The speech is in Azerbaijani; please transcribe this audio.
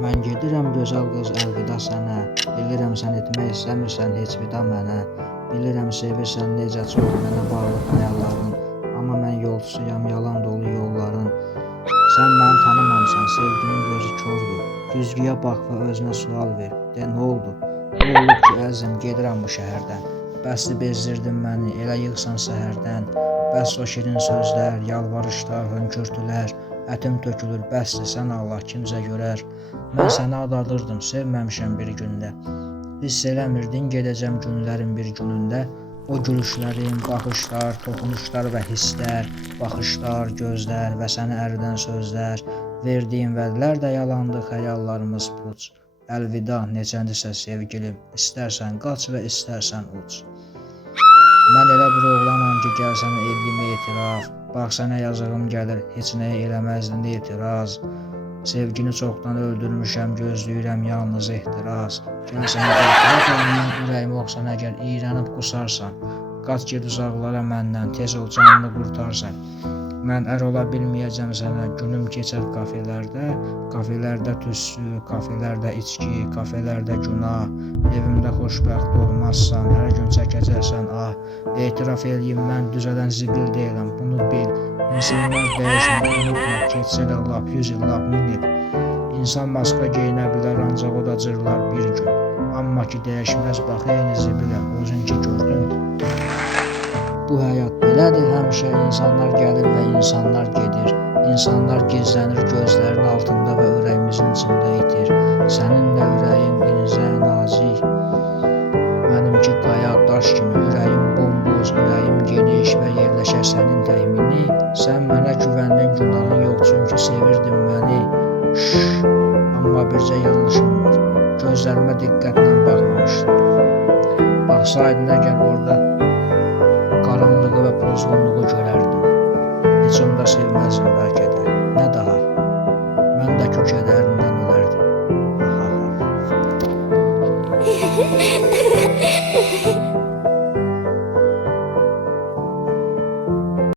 Mən gedirəm gözəl qız əlvida sənə. Bilirəm sən etmək istəmirsən heç vida mənə. Bilirəm sevirsən necə çox mənə bağlı xəyalların. Amma mən yolçusuyam yalan dolu yolların. Sən məni tanımamısan, sevginin gözü kordur. Güzgüyə bax və özünə sual ver. De nə oldu? Ne olub ki əzim gedirəm bu şəhərdən. Bəsli bezdirdin məni, elə yığsan səhərdən. Bəs o şirin sözlər, yalvarışlar, hönkürtülər. Ətim tökülür, bəsli sən Allah kimsə görər. Mən səni adadırdım, sevməmişəm bir gündə. Hiss eləmirdin gedəcəm günlərin bir günündə. O gülüşlərin, baxışlar, toxunuşlar və hisslər, baxışlar, gözlər və səni əridən sözlər. Verdiyin vədlər də yalandı, xəyallarımız puç. Əlvida necəndirsə sevgilim, istərsən qaç və istərsən uç. Mən elə bir oğlanam ki, gəl sənə elgimi etiraf. Bax sənə yazığım gəlir, heç nəyə eləməzdin etiraz. Sevgini çoxdan öldürmüşəm, gözləyirəm yalnız ehtiraz. Gəl sənə etiraf olmayan ürəyimi oxsan əgər iyrənib qusarsan. Qaç ged uzaqlara məndən, tez ol canını qurtarsan. Mən ər ola bilməyəcəm sənə, günüm keçər kafelərdə tüssü, kafelərdə içki, kafelərdə günah. Evimdə xoşbəxt olmazsan, hər gün çəkəcəksən ah. Etiraf eləyim mən düzələn zibil deyiləm, bunu bil. İnsanlar dəyişmir, unutma, keçsə də lap 100 il, lap 1000 il. İnsan maska geyinə bilər, ancaq o da cırlar bir gün. Amma ki dəyişməz, bax eyni zibilə, özün ki gördün. Bu həyat belədir, həmişə insanlar gəlir və insanlar gedir. İnsanlar gizlənir gözlərin altında və ürəyimizin içində itir. Sənin də ürəyin incə, nazik. Mənimki qaya, daş kimi, ürəyim bomboz, ürəyim geniş və yerləşər sənin təxmini. Sən mənə güvəndin, günahın yox, çünki sevirdin məni. Amma bircə yanlışım var, gözlərimə diqqətlə baxmamışdın. Baxsaydın əgər orada qaranlığı və pozğunluğu görərdim. Heç onda sevməzdim bəlkə də, nə daha. Mən də kök edərindən ölərdim.